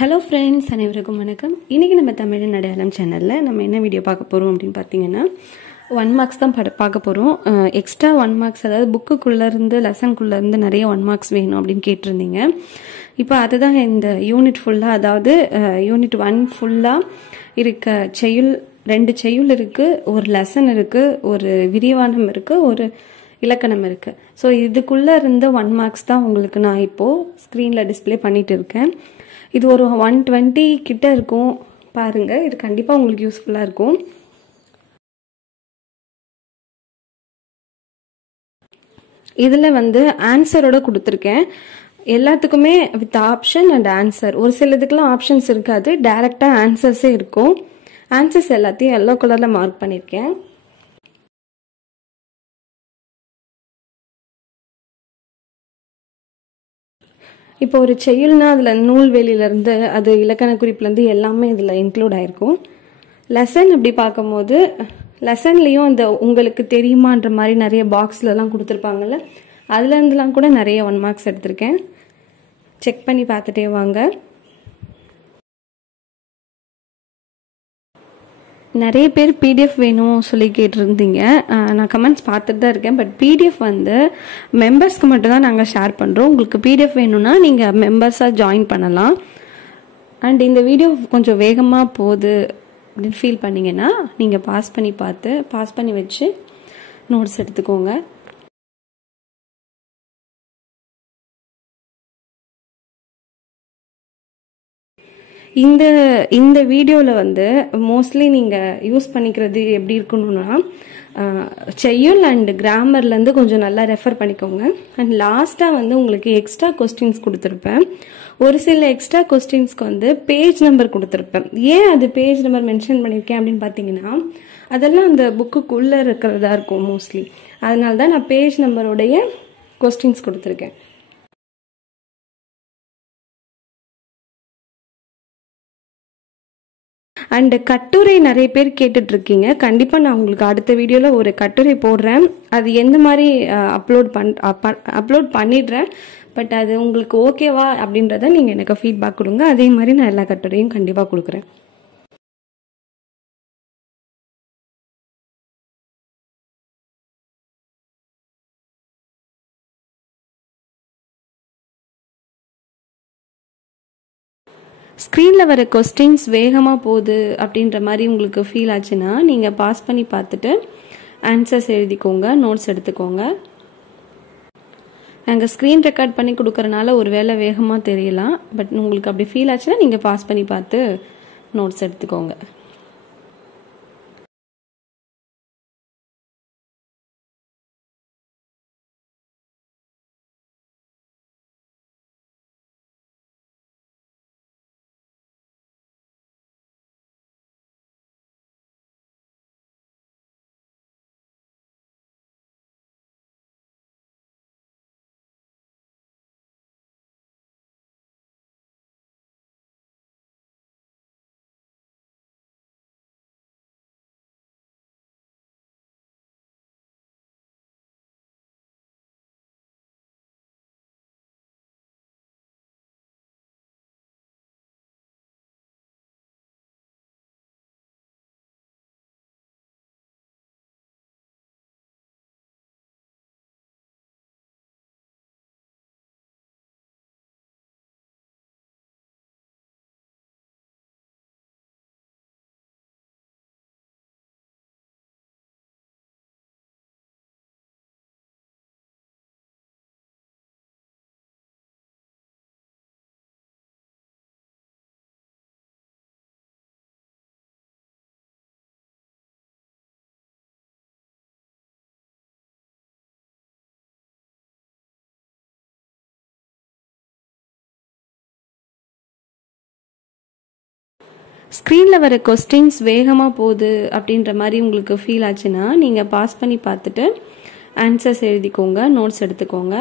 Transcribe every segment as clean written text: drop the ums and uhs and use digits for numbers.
Hello friends, அனைவருக்கும் வணக்கம். இன்றைக்கி நம்ம தமிழின் அடையாளம் சேனலில் நம்ம என்ன வீடியோ பார்க்க போகிறோம் அப்படின்னு பார்த்தீங்கன்னா, 1 மார்க்ஸ் தான் பார்க்க போகிறோம். எக்ஸ்ட்ரா 1 மார்க்ஸ், அதாவது புக்குக்குள்ளேருந்து லெசனுக்குள்ளேருந்து நிறைய 1 மார்க்ஸ் வேணும் அப்படின்னு கேட்டிருந்தீங்க. இப்போ அதுதான் இந்த யூனிட் ஃபுல்லாக, அதாவது யூனிட் 1 ஃபுல்லாக இருக்க செய்யுள், 2 செய்யுள் இருக்குது, ஒரு லெசன் இருக்குது, ஒரு விரிவானம் இருக்குது, ஒரு இலக்கணம் இருக்குது. ஸோ இதுக்குள்ளே இருந்த 1 மார்க்ஸ் தான் உங்களுக்கு நான் இப்போது ஸ்க்ரீனில் டிஸ்பிளே பண்ணிகிட்டு இருக்கேன். இது ஒரு 120 கிட்ட இருக்கும். பாருங்கள், இது கண்டிப்பாக உங்களுக்கு யூஸ்ஃபுல்லாக இருக்கும். இதில் ஆன்சரோட கொடுத்துருக்கேன். எல்லாத்துக்குமே வித் ஆப்ஷன் அண்ட் ஆன்சர். ஒரு சிலதுக்கெல்லாம் ஆப்ஷன்ஸ் இருக்காது, டைரெக்டாக ஆன்சர்ஸே இருக்கும். ஆன்சர்ஸ் எல்லாத்தையும் எல்லோ கலரில் மார்க் பண்ணியிருக்கேன். இப்போ ஒரு செய்யுள்னா அதில் நூல்வெளியிலேருந்து அது இலக்கண குறிப்புலேருந்து எல்லாமே இதில் இன்க்ளூட் ஆகிருக்கும். லெசன் அப்படி பார்க்கும்போது லெசன்லேயும் அந்த உங்களுக்கு தெரியுமான்ற மாதிரி நிறைய பாக்ஸ்லலாம் கொடுத்துருப்பாங்கல்ல, அதுலேருந்துலாம் கூட நிறைய 1 மார்க்ஸ் எடுத்திருக்கேன். செக் பண்ணி பார்த்துட்டே வாங்க. நிறைய பேர் பிடிஎஃப் வேணும் சொல்லி கேட்டிருந்தீங்க. நான் கமெண்ட்ஸ் பார்த்துட்டு தான் இருக்கேன். பட் பிடிஎஃப் மெம்பர்ஸ்க்கு மட்டும் தான் நாங்கள் ஷேர் பண்ணுறோம். உங்களுக்கு பிடிஎஃப் வேணும்னா நீங்கள் மெம்பர்ஸாக ஜாயின் பண்ணலாம். அண்ட் இந்த வீடியோ கொஞ்சம் வேகமாக போகுது அப்படின்னு ஃபீல் பண்ணிங்கன்னா நீங்கள் பாஸ் பண்ணி வச்சு நோட்ஸ் எடுத்துக்கோங்க. இந்த வீடியோவில் மோஸ்ட்லி நீங்கள் யூஸ் பண்ணிக்கிறது எப்படி இருக்கணும்னா, செய்யுள் அண்ட் கிராமர்லேருந்து கொஞ்சம் நல்லா ரெஃபர் பண்ணிக்கோங்க. அண்ட் லாஸ்ட்டாக உங்களுக்கு எக்ஸ்ட்ரா கொஸ்டின்ஸ் கொடுத்துருப்பேன். ஒரு சில எக்ஸ்ட்ரா கொஸ்டின்ஸ்க்கு பேஜ் நம்பர் கொடுத்துருப்பேன். ஏன் அது பேஜ் நம்பர் மென்ஷன் பண்ணியிருக்கேன் அப்படின்னு பார்த்தீங்கன்னா, அதெல்லாம் அந்த புக்குக்குள்ளே இருக்கிறதா இருக்கும் மோஸ்ட்லி. அதனால தான் நான் பேஜ் நம்பருடைய கொஸ்டின்ஸ் கொடுத்துருக்கேன். அண்ட் கட்டுரை நிறைய பேர் கேட்டுட்டு இருக்கீங்க. கண்டிப்பாக நான் உங்களுக்கு அடுத்த வீடியோவில் ஒரு கட்டுரை போடுறேன். அது எந்த மாதிரி அப்லோட் பண்ணிடுறேன். பட் அது உங்களுக்கு ஓகேவா அப்படின்றத நீங்கள் எனக்கு ஃபீட்பேக் கொடுங்க. அதே மாதிரி நான் எல்லா கட்டுரையும் கண்டிப்பாக கொடுக்குறேன். ஸ்க்ரீனில் வர கொஸ்டின்ஸ் வேகமாக போகுது அப்படின்ற மாதிரி உங்களுக்கு ஃபீல் ஆச்சுன்னா நீங்கள் பாஸ் பண்ணி பார்த்துட்டு ஆன்சர்ஸ் எழுதிக்கோங்க, நோட்ஸ் எடுத்துக்கோங்க. நாங்கள் ஸ்க்ரீன் ரெக்கார்ட் பண்ணி கொடுக்குறனால ஒரு வேளை வேகமாக தெரியலாம். பட் உங்களுக்கு அப்படி ஃபீல் ஆச்சுன்னா நீங்கள் பாஸ் பண்ணி பார்த்து நோட்ஸ் எடுத்துக்கோங்க. ஸ்க்ரீனில் வர கொஸ்டின்ஸ் வேகமாக போகுது அப்படின்ற மாதிரி உங்களுக்கு ஃபீல் ஆச்சுன்னா நீங்கள் பாஸ் பண்ணி பார்த்துட்டு ஆன்சர்ஸ் எழுதிக்கோங்க, நோட்ஸ் எடுத்துக்கோங்க.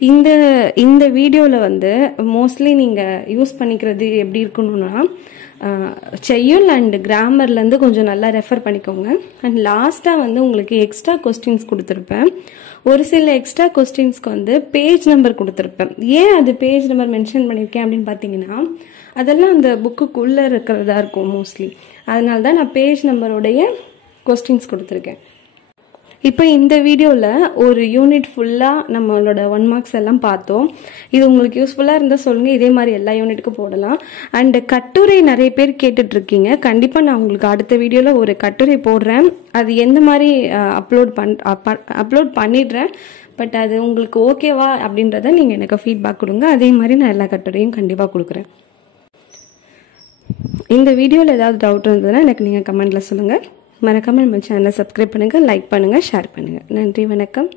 இந்த வீடியோவில் வந்து மோஸ்ட்லி நீங்கள் யூஸ் பண்ணிக்கிறது எப்படி இருக்கணும்னா செய்யுள் அண்ட் கிராமர்லேருந்து கொஞ்சம் நல்லா ரெஃபர் பண்ணிக்கோங்க. அண்ட் லாஸ்ட்டாக வந்து உங்களுக்கு எக்ஸ்ட்ரா கொஸ்டின்ஸ் கொடுத்துருப்பேன். ஒரு சில எக்ஸ்ட்ரா கொஸ்டின்ஸ்க்கு வந்து பேஜ் நம்பர் கொடுத்துருப்பேன். ஏன் அது பேஜ் நம்பர் மென்ஷன் பண்ணியிருக்கேன் அப்படின்னு பார்த்தீங்கன்னா, அதெல்லாம் அந்த புக்குக்குள்ளே இருக்கிறதா இருக்கும் மோஸ்ட்லி. அதனால தான் நான் பேஜ் நம்பருடைய கொஸ்டின்ஸ் கொடுத்துருக்கேன். இப்போ இந்த வீடியோவில் ஒரு யூனிட் ஃபுல்லாக நம்மளோட 1 மார்க்ஸ் எல்லாம் பார்த்தோம். இது உங்களுக்கு யூஸ்ஃபுல்லாக இருந்தால் சொல்லுங்கள், இதே மாதிரி எல்லா யூனிட்டுக்கும் போடலாம். அண்ட் கட்டுரை நிறைய பேர் கேட்டுட்ருக்கீங்க. கண்டிப்பாக நான் உங்களுக்கு அடுத்த வீடியோவில் ஒரு கட்டுரை போடுறேன். அது எந்த மாதிரி அப்லோட் பண்ணிடுறேன். பட் அது உங்களுக்கு ஓகேவா அப்படின்றத நீங்கள் எனக்கு ஃபீட்பேக் கொடுங்க. அதே மாதிரி நான் எல்லா கட்டுரையும் கண்டிப்பாக கொடுக்குறேன். இந்த வீடியோவில் ஏதாவது டவுட் இருந்ததுன்னா எனக்கு நீங்கள் கமெண்ட்டில் சொல்லுங்கள். மறக்காமல் நம்ம சேனலை சப்ஸ்கிரைப் பண்ணுங்கள், லைக் பண்ணுங்கள், ஷேர் பண்ணுங்கள். நன்றி, வணக்கம்.